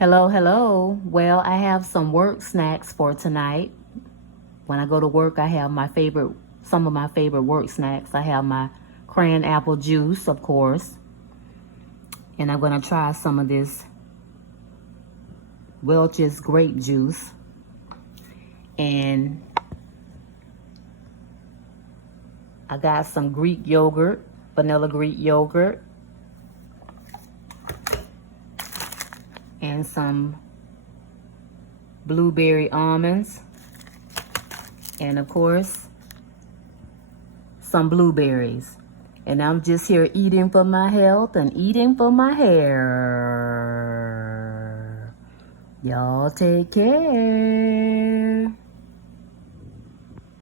Hello, hello. Well, I have some work snacks for tonight. When I go to work, I have some of my favorite work snacks. I have my cran apple juice, of course, and I'm gonna try some of this Welch's grape juice. And I got some Greek yogurt, vanilla Greek yogurt, and some blueberry almonds, and of course, some blueberries. And I'm just here eating for my health and eating for my hair. Y'all take care.